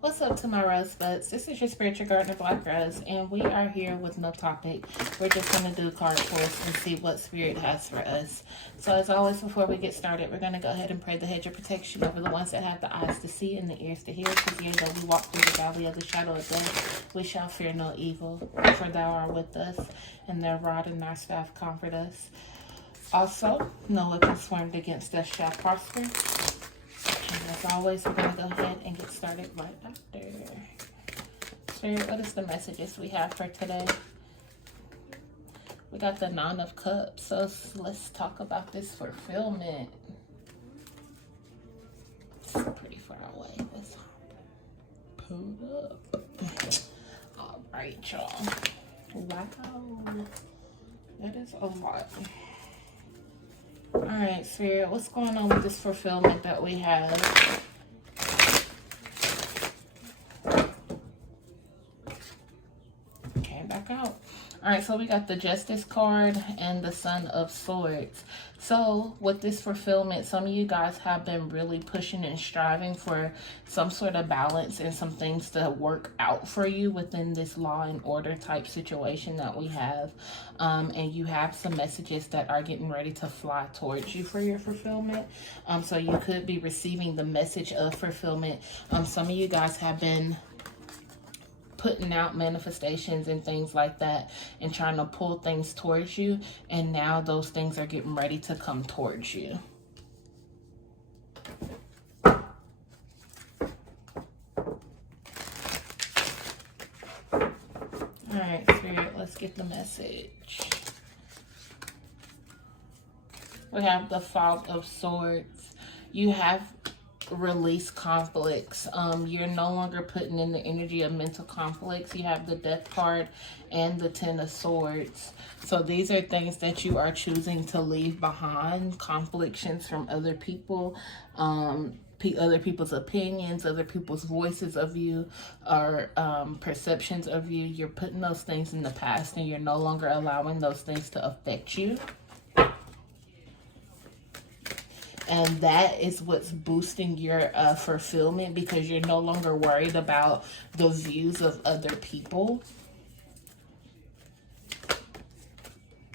What's up to my rosebuds? This is your spiritual gardener, Black Rose, and we are here with no topic. We're just going to do card pulls and see what spirit has for us. So as always, before we get started, we're going to go ahead and pray the hedge of protection over the ones that have the eyes to see and the ears to hear. Because yea, though we walk through the valley of the shadow of death, we shall fear no evil. For thou art with us, and their rod and their staff comfort us. Also, no weapon formed against us shall prosper. And as always, we're going to go ahead and get started right after. Spirit, what is the messages we have for today? We got the Nine of Cups, so let's talk about this fulfillment. It's pretty far away. Let's pull up. All right, y'all. Wow. That is a lot. All right, Spirit, what's going on with this fulfillment that we have? Okay, back out. All right, so we got the Justice card and the Son of Swords. So with this fulfillment, some of you guys have been really pushing and striving for some sort of balance and some things to work out for you within this law and order type situation that we have. And you have some messages that are getting ready to fly towards you for your fulfillment. So you could be receiving the message of fulfillment. Some of you guys have been putting out manifestations and things like that and trying to pull things towards you, and now those things are getting ready to come towards you. All right, Spirit, let's get the message. We have the Five of Swords. You have release conflicts. You're no longer putting in the energy of mental conflicts. You have the Death card and the Ten of Swords. So these are things that you are choosing to leave behind. Conflictions from other people, other people's opinions, other people's voices of you, or perceptions of you. You're putting those things in the past, and you're no longer allowing those things to affect you. And that is what's boosting your fulfillment, because you're no longer worried about the views of other people.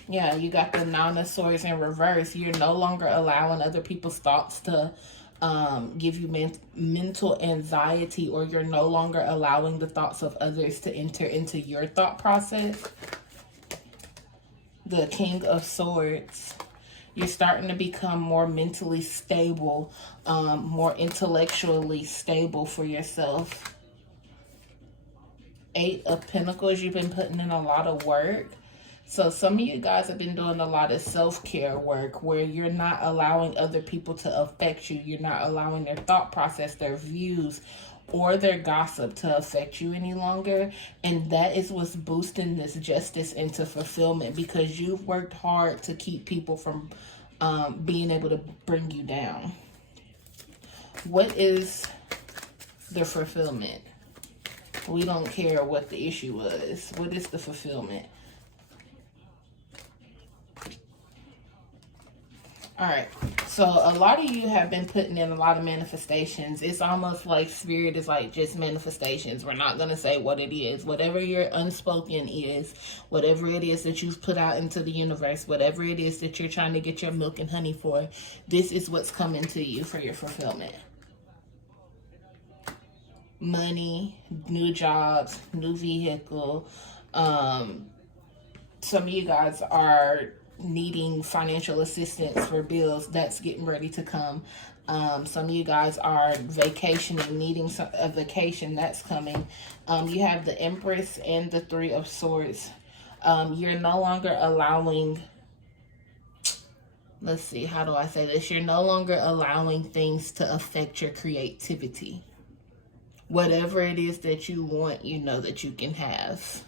Yeah, you got the Nine of Swords in reverse. You're no longer allowing other people's thoughts to give you mental anxiety, or you're no longer allowing the thoughts of others to enter into your thought process. The King of Swords. You're starting to become more mentally stable, more intellectually stable for yourself. Eight of Pentacles, you've been putting in a lot of work. So some of you guys have been doing a lot of self-care work where you're not allowing other people to affect you. You're not allowing their thought process, their views, or their gossip to affect you any longer. And that is what's boosting this justice into fulfillment, because you've worked hard to keep people from being able to bring you down. What is the fulfillment? We don't care what the issue was. What is the fulfillment? All right, so a lot of you have been putting in a lot of manifestations. It's almost like Spirit is like just manifestations. We're not going to say what it is. Whatever your unspoken is, whatever it is that you've put out into the universe, whatever it is that you're trying to get your milk and honey for, this is what's coming to you for your fulfillment. Money, new jobs, new vehicle. Some of you guys are needing financial assistance for bills. That's getting ready to come. Some of you guys are vacationing, needing a vacation. That's coming. You have the Empress and the Three of Swords. You're no longer allowing, let's see, how do I say this? You're no longer allowing things to affect your creativity. Whatever it is that you want, you know that you can have.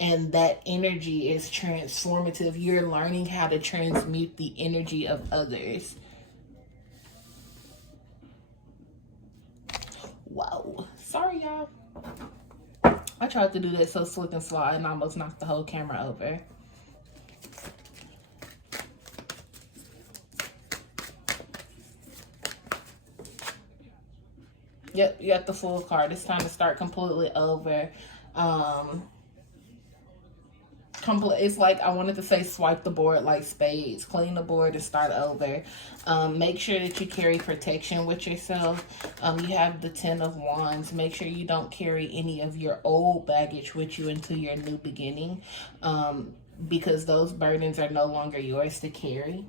And that energy is transformative. You're learning how to transmute the energy of others. Whoa. Sorry, y'all. I tried to do that so slick and slow and almost knocked the whole camera over. Yep, you got the Fool card. It's time to start completely over. It's like, I wanted to say swipe the board like spades, clean the board and start over. Make sure that you carry protection with yourself. You have the 10 of Wands. Make sure you don't carry any of your old baggage with you into your new beginning, because those burdens are no longer yours to carry.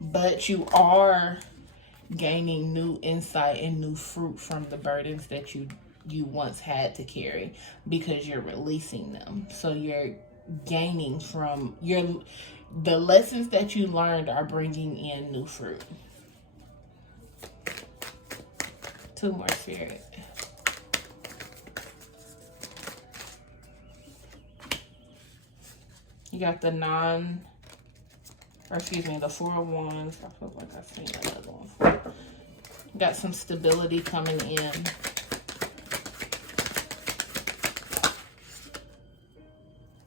But you are gaining new insight and new fruit from the burdens that you once had to carry, because you're releasing them. So you're gaining from the lessons that you learned are bringing in new fruit. 2 more, Spirit. You got the the 4 of Wands. I feel like I've seen another one. Got some stability coming in.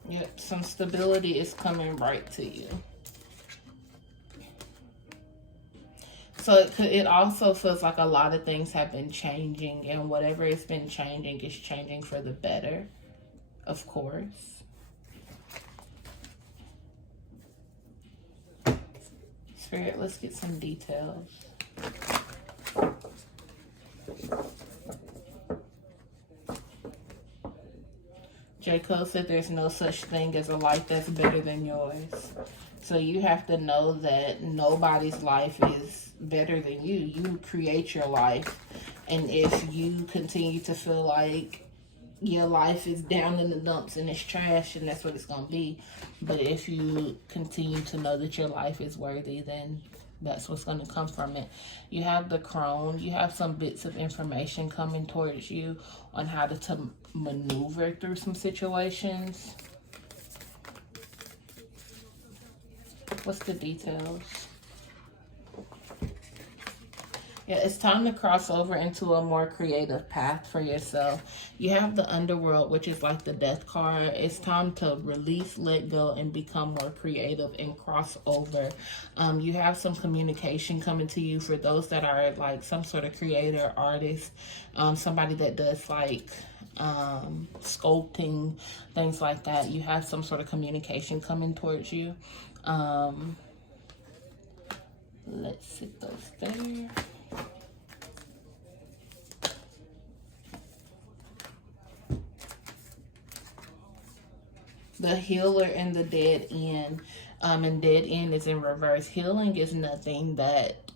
Yep, some stability is coming right to you. So it also feels like a lot of things have been changing, and whatever has been changing is changing for the better, of course. Spirit, let's get some details. Jacob said there's no such thing as a life that's better than yours. So you have to know that nobody's life is better than you. You create your life. And if you continue to feel like your life is down in the dumps and it's trash, and that's what it's going to be. But if you continue to know that your life is worthy, then that's what's going to come from it. You have the Crone. You have some bits of information coming towards you on how to maneuver through some situations. What's the details? Yeah, it's time to cross over into a more creative path for yourself. You have the Underworld, which is like the Death card. It's time to release, let go, and become more creative and cross over. You have some communication coming to you for those that are like some sort of creator, artist, somebody that does like sculpting, things like that. You have some sort of communication coming towards you. Let's sit those there. The Healer and the Dead End. And Dead End is in reverse. Healing is nothing that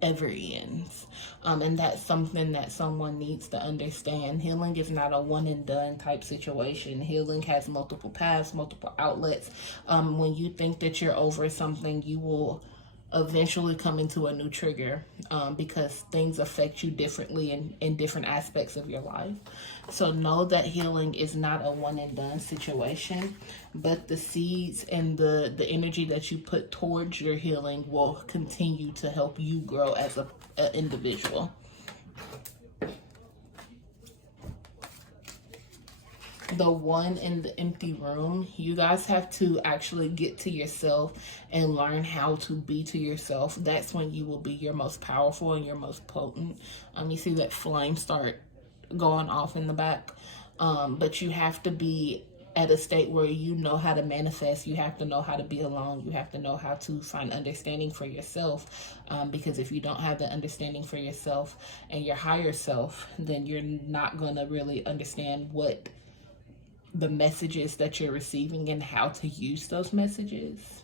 ever ends. And that's something that someone needs to understand. Healing is not a one and done type situation. Healing has multiple paths, multiple outlets. When you think that you're over something, you will eventually come into a new trigger, because things affect you differently in different aspects of your life. So know that healing is not a one and done situation, but the seeds and the energy that you put towards your healing will continue to help you grow as an individual. The One in the Empty Room. You guys have to actually get to yourself and learn how to be to yourself. That's when you will be your most powerful and your most potent. You see that flame start going off in the back. But you have to be at a state where you know how to manifest. You have to know how to be alone. You have to know how to find understanding for yourself. Because if you don't have the understanding for yourself and your higher self, then you're not going to really understand what the messages that you're receiving and how to use those messages.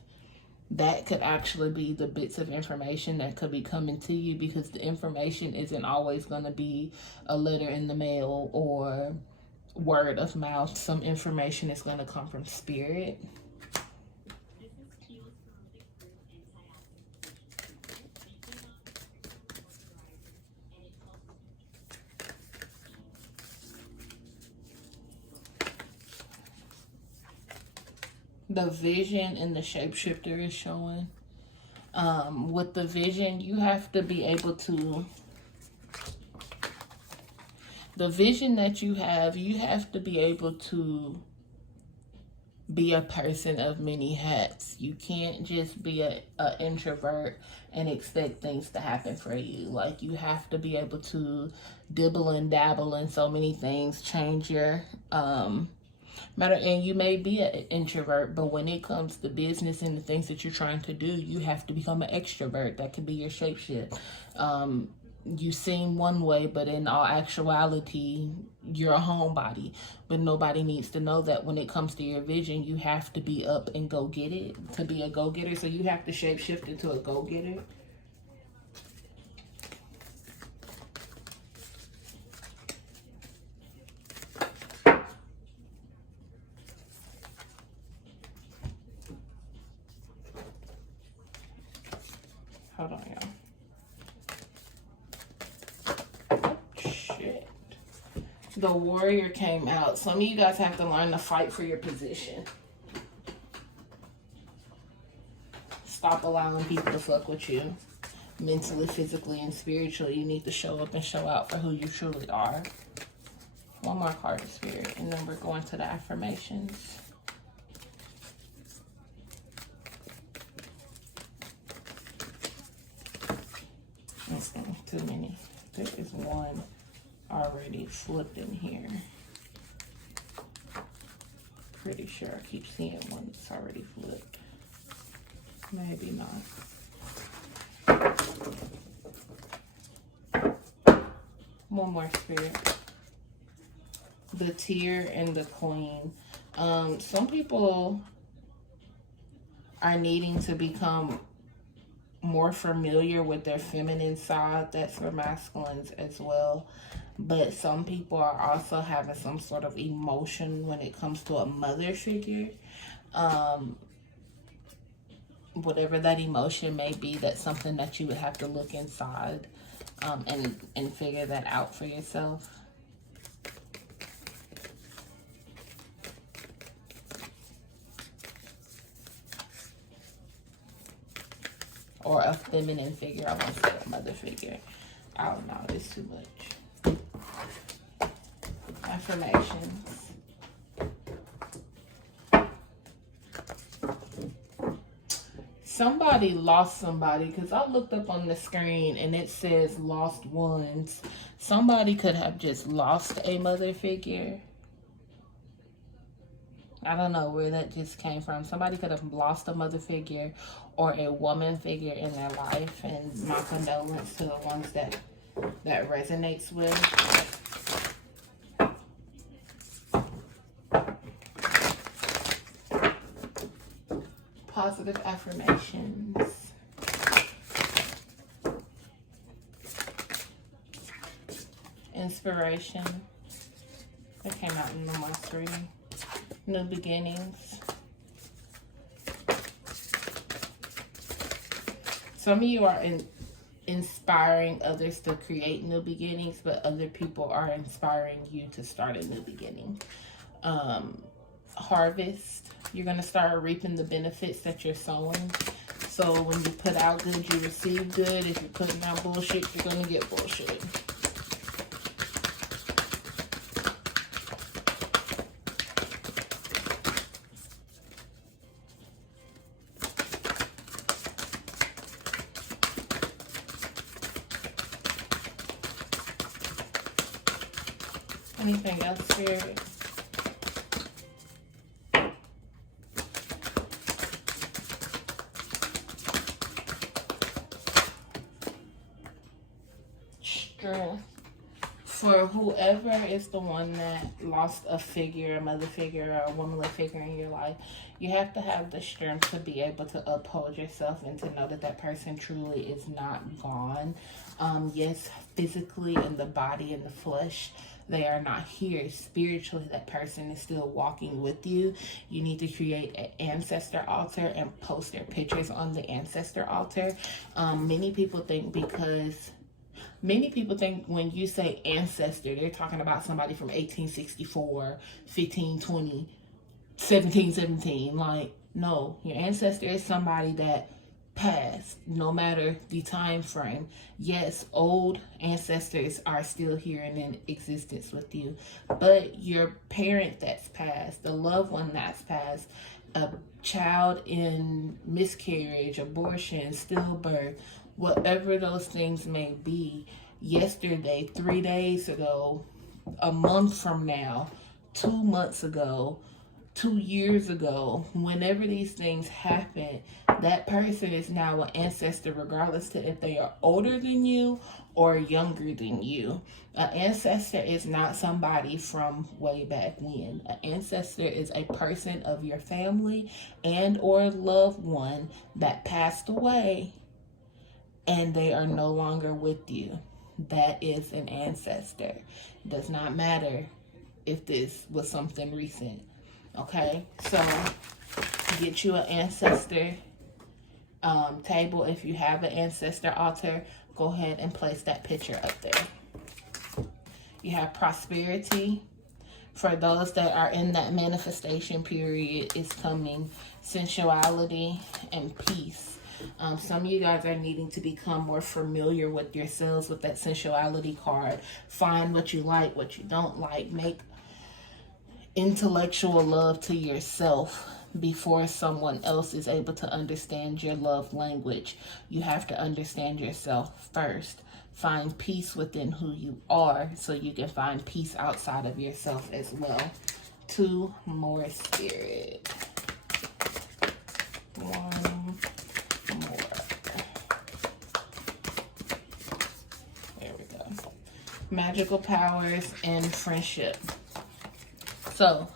That could actually be the bits of information that could be coming to you, because the information isn't always going to be a letter in the mail or word of mouth. Some information is going to come from spirit. The Vision and the Shapeshifter is showing. With the Vision, you have to be able to... The vision that you have to be able to be a person of many hats. You can't just be a introvert and expect things to happen for you. Like, you have to be able to dibble and dabble in so many things, change your matter. And you may be an introvert, but when it comes to business and the things that you're trying to do, you have to become an extrovert. That could be your shapeshift. You seem one way, but in all actuality, you're a homebody. But nobody needs to know that when it comes to your vision, you have to be up and go get it to be a go-getter. So you have to shapeshift into a go-getter. Hold on, y'all. The warrior came out. Some of you guys have to learn to fight for your position. Stop allowing people to fuck with you. Mentally, physically, and spiritually. You need to show up and show out for who you truly are. One more card of spirit, and then we're going to the affirmations. Too many. There is one already flipped in here. Pretty sure I keep seeing one that's already flipped. Maybe not. One more spirit. The Tear and the Queen. Some people are needing to become more familiar with their feminine side. That's for masculines as well. But some people are also having some sort of emotion when it comes to a mother figure. Whatever that emotion may be, that's something that you would have to look inside and figure that out for yourself. Or a feminine figure. I won't say a mother figure. I don't know. It's too much. Affirmations. Somebody lost somebody, because I looked up on the screen and it says lost ones. Somebody could have just lost a mother figure. I don't know where that just came from. Somebody could have lost a mother figure or a woman figure in their life. And my condolence to the ones that resonates with. Positive affirmations. Inspiration. That came out in the last reading. New beginnings. Some of you are inspiring others to create new beginnings, but other people are inspiring you to start a new beginning. Harvest. You're going to start reaping the benefits that you're sowing. So when you put out good, you receive good. If you're putting out bullshit, you're going to get bullshit. Anything else, Spirit? Strength. For whoever is the one that lost a figure, a mother figure, or a womanly figure in your life, you have to have the strength to be able to uphold yourself and to know that that person truly is not gone. Yes, physically in the body and the flesh, they are not here. Spiritually, that person is still walking with you. You need to create an ancestor altar and post their pictures on the ancestor altar. Many people think when you say ancestor, they're talking about somebody from 1864, 1520, 1717. Like, no, your ancestor is somebody that past, no matter the time frame. Yes, old ancestors are still here and in existence with you, but your parent that's passed, the loved one that's passed, a child in miscarriage, abortion, stillbirth, whatever those things may be, yesterday, 3 days ago, a month from now, 2 months ago, 2 years ago, whenever these things happen, that person is now an ancestor, regardless to if they are older than you or younger than you. An ancestor is not somebody from way back when. An ancestor is a person of your family and or loved one that passed away and they are no longer with you. That is an ancestor. It does not matter if this was something recent. Okay, so get you an ancestor table. If you have an ancestor altar, go ahead and place that picture up there. You have prosperity. For those that are in that manifestation period, is coming. Sensuality and peace. Some of you guys are needing to become more familiar with yourselves with that sensuality card. Find what you like, what you don't like. Make intellectual love to yourself before someone else is able to understand your love language. You have to understand yourself first. Find peace within who you are so you can find peace outside of yourself as well. 2 more, Spirit. 1 more. There we go. Magical powers and friendship. So,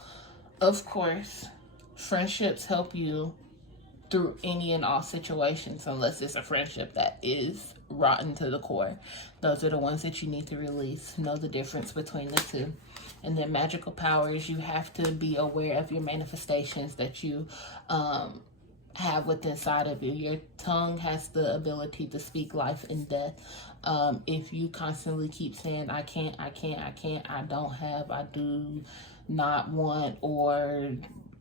of course, friendships help you through any and all situations, unless it's a friendship that is rotten to the core. Those are the ones that you need to release. Know the difference between the two. And then magical powers, you have to be aware of your manifestations that you have within inside of you. Your tongue has the ability to speak life and death. If you constantly keep saying, I can't, I don't have, I do not want, or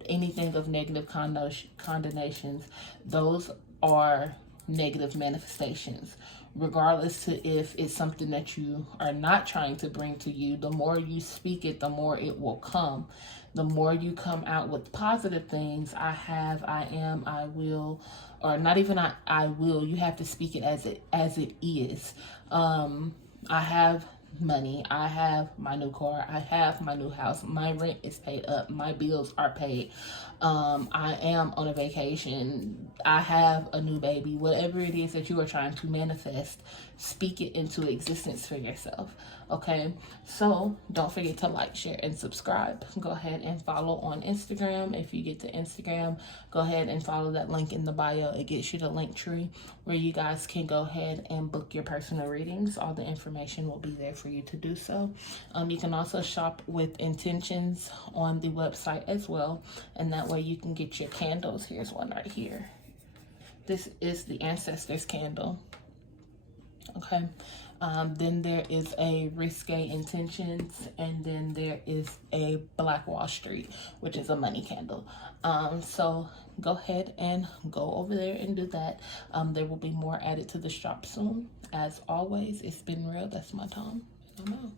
anything of negative connotations, those are negative manifestations. Regardless to if it's something that you are not trying to bring to you, the more you speak it, the more it will come. The more you come out with positive things, I have, I am, I will, or not even I will, you have to speak it as it is. I have money, I have my new car, I have my new house, my rent is paid up, my bills are paid, I am on a vacation, I have a new baby. Whatever it is that you are trying to manifest, speak it into existence for yourself. Okay, so don't forget to like, share, and subscribe. Go ahead and follow on Instagram. If you get to Instagram, go ahead and follow that link in the bio. It gets you the link tree where you guys can go ahead and book your personal readings. All the information will be there for you to do so. You can also shop with intentions on the website as well, and that way you can get your candles. Here's one right here. This is the Ancestors candle. Okay. Then there is a Risque Intentions, and then there is a Black Wall Street, which is a money candle. So go ahead and go over there and do that. There will be more added to the shop soon. As always, it's been real. That's my Tom. I'm out.